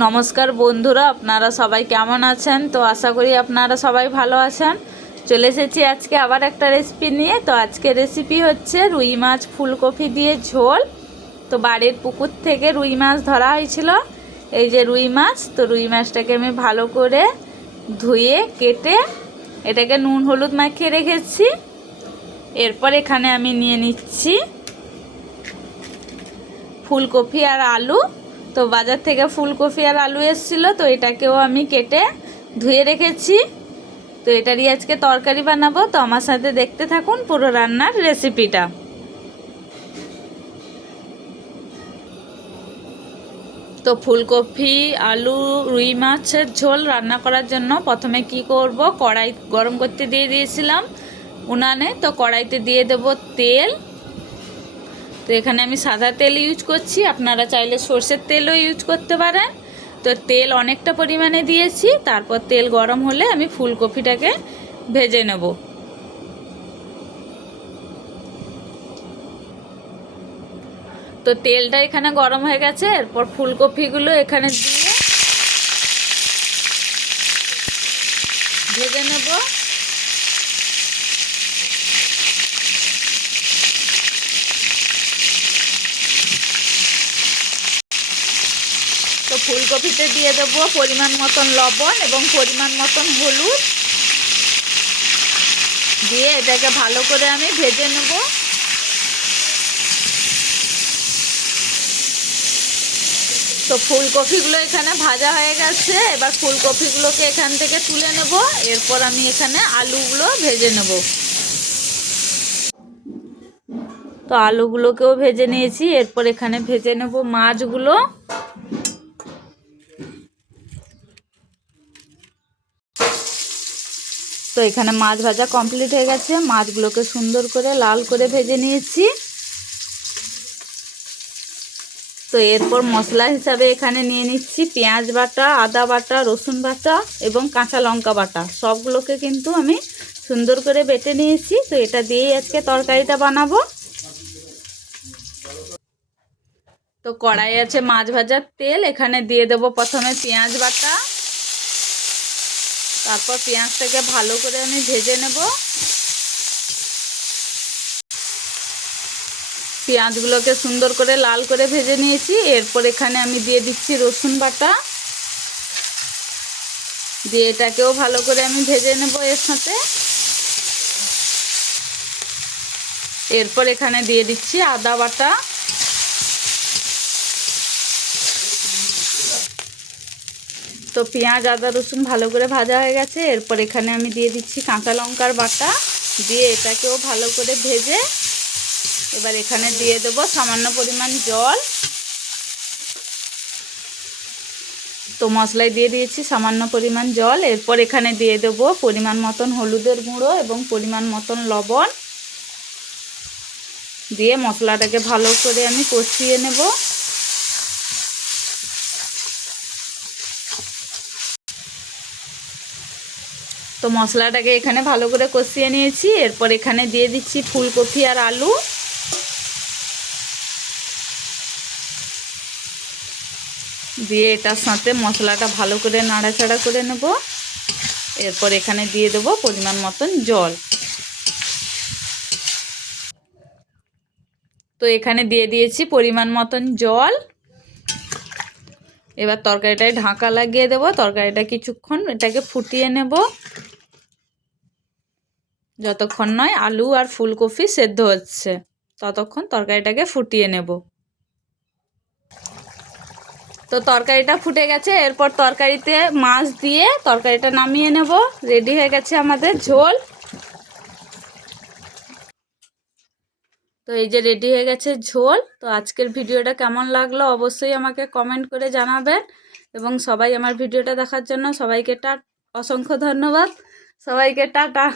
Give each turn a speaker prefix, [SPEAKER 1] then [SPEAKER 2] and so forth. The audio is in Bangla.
[SPEAKER 1] নমস্কার বন্ধুরা, আপনারা সবাই কেমন আছেন? তো আশা করি আপনারা সবাই ভালো আছেন। চলে এসেছি আজকে আবার একটা রেসিপি নিয়ে। তো আজকে রেসিপি হচ্ছে রুই মাছ ফুলকপি দিয়ে ঝোল। তো বাড়ির পুকুর থেকে রুই মাছ ধরা হয়েছিল। এই যে রুই মাছ, তো রুই মাছটাকে আমি ভালো করে ধুয়ে, কেটে, এটাকে নুন হলুদ মাখিয়ে রেখেছি। এরপর এখানে আমি নিয়ে নিচ্ছি ফুলকপি আর আলু। তো বাজার থেকে ফুলকপি আর আলু এসেছিল, তো এটাকেও আমি কেটে ধুয়ে রেখেছি। তো এটারই আজকে তরকারি বানাবো, তো আমার সাথে দেখতে থাকুন পুরো রান্নার রেসিপিটা তো ফুলকপি, আলু, রুই মাছের ঝোল রান্না করার জন্য প্রথমে কি করব, কড়াই গরম করতে দিয়ে দিয়েছিলাম উনানে, তো কড়াইতে দিয়ে দেব তেল তো এখানে আমি সাদা তেল ইউজ করছি। আপনারা চাইলে সর্ষের তেলও ইউজ করতে পারেন। তো তেল অনেকটা পরিমাণে দিয়েছি। তারপর তেল গরম হলে আমি ফুলকপিটাকে ভেজে নেব। তো তেলটা এখানে গরম হয়ে গেছে। এরপর ফুলকপিগুলো এখানে দিয়ে ভেজে নেব। ফুলকপিতে দিয়ে দেবো পরিমাণ মতন লবণ এবং পরিমাণ মতন হলুদ। দিয়ে এটাকে ভালো করে আমি ভেজে নেব। তো ফুলকপিগুলো এখানে ভাজা হয়ে গেছে। এবার ফুলকপিগুলোকে এখান থেকে তুলে নেব। এরপর আমি এখানে আলুগুলো ভেজে নেব। তো আলুগুলোকেও ভেজে নিয়েছি। এরপর এখানে ভেজে নেব মাছগুলো। তো এখানে মাছ ভাজা কমপ্লিট হয়ে গেছে। মাছগুলোকে সুন্দর করে লাল করে ভেজে নিয়েছি। তো এরপর মশলা হিসাবে এখানে নিয়ে নিচ্ছি পেঁয়াজ বাটা, আদা বাটা, রসুন বাটা এবং কাঁচা লঙ্কা বাটা। সবগুলোকে কিন্তু আমি সুন্দর করে বেটে নিয়েছি। তো এটা দিয়েই আজকে তরকারিটা বানাবো। তো কড়াই আছে মাছ ভাজার তেল। এখানে দিয়ে দেবো প্রথমে পেঁয়াজ বাটা। তারপর পেঁয়াজটাকে ভালো করে আমি ভেজে নেব। পেঁয়াজগুলোকে সুন্দর করে লাল করে ভেজে নিয়েছি। এরপর এখানে আমি দিয়ে দিচ্ছি রসুন বাটা। দিয়ে এটাকেও ভালো করে আমি ভেজে নেব এর সাথে। এরপর এখানে দিয়ে দিচ্ছি আদা বাটা। তো পেঁয়াজ, আদা, রসুন ভালো করে ভাজা হয়ে গেছে। এরপর এখানে আমি দিয়ে দিচ্ছি কাঁচা লঙ্কার বাটা। দিয়ে এটাকেও ভালো করে ভেজে এবার এখানে দিয়ে দেব সামান্য পরিমাণ জল। তো মশলায় দিয়ে দিয়েছি সামান্য পরিমাণ জল। এরপর এখানে দিয়ে দেব পরিমাণ মতন হলুদের গুঁড়ো এবং পরিমাণ মতন লবণ। দিয়ে মশলাটাকে ভালো করে আমি কষিয়ে নেব। তো মশলাটাকে এখানে ভালো করে কষিয়ে নিয়েছি। এরপর এখানে দিয়ে দিচ্ছি ফুলকপি আর আলু। দিয়ে এটার সাথে মশলাটা ভালো করে নাড়াচাড়া করে নেব। এরপর এখানে দিয়ে দেব পরিমাণ মতন জল। তো এখানে দিয়ে দিয়েছি পরিমাণ মতন জল। এবার তরকারিটায় ঢাকা লাগিয়ে দেবো। তরকারিটা কিছুক্ষণ এটাকে ফুটিয়ে নেব। যতক্ষণ নয় আলু আর ফুলকপি সেদ্ধ হচ্ছে, ততক্ষণ তরকারিটাকে ফুটিয়ে নেব। তো তরকারিটা ফুটে গেছে, এরপর তরকারিতে মাছ দিয়ে তরকারিটা নামিয়ে নেব। রেডি হয়ে গেছে আমাদের ঝোল। তো এই যে রেডি হয়ে গেছে ঝোল, তো আজকের ভিডিওটা কেমন লাগল অবশ্যই আমাকে কমেন্ট করে জানাবেন। এবং সবাই আমার ভিডিওটা দেখার জন্য সবাইকে টা অসংখ্য ধন্যবাদ। সবাইকে টাটা।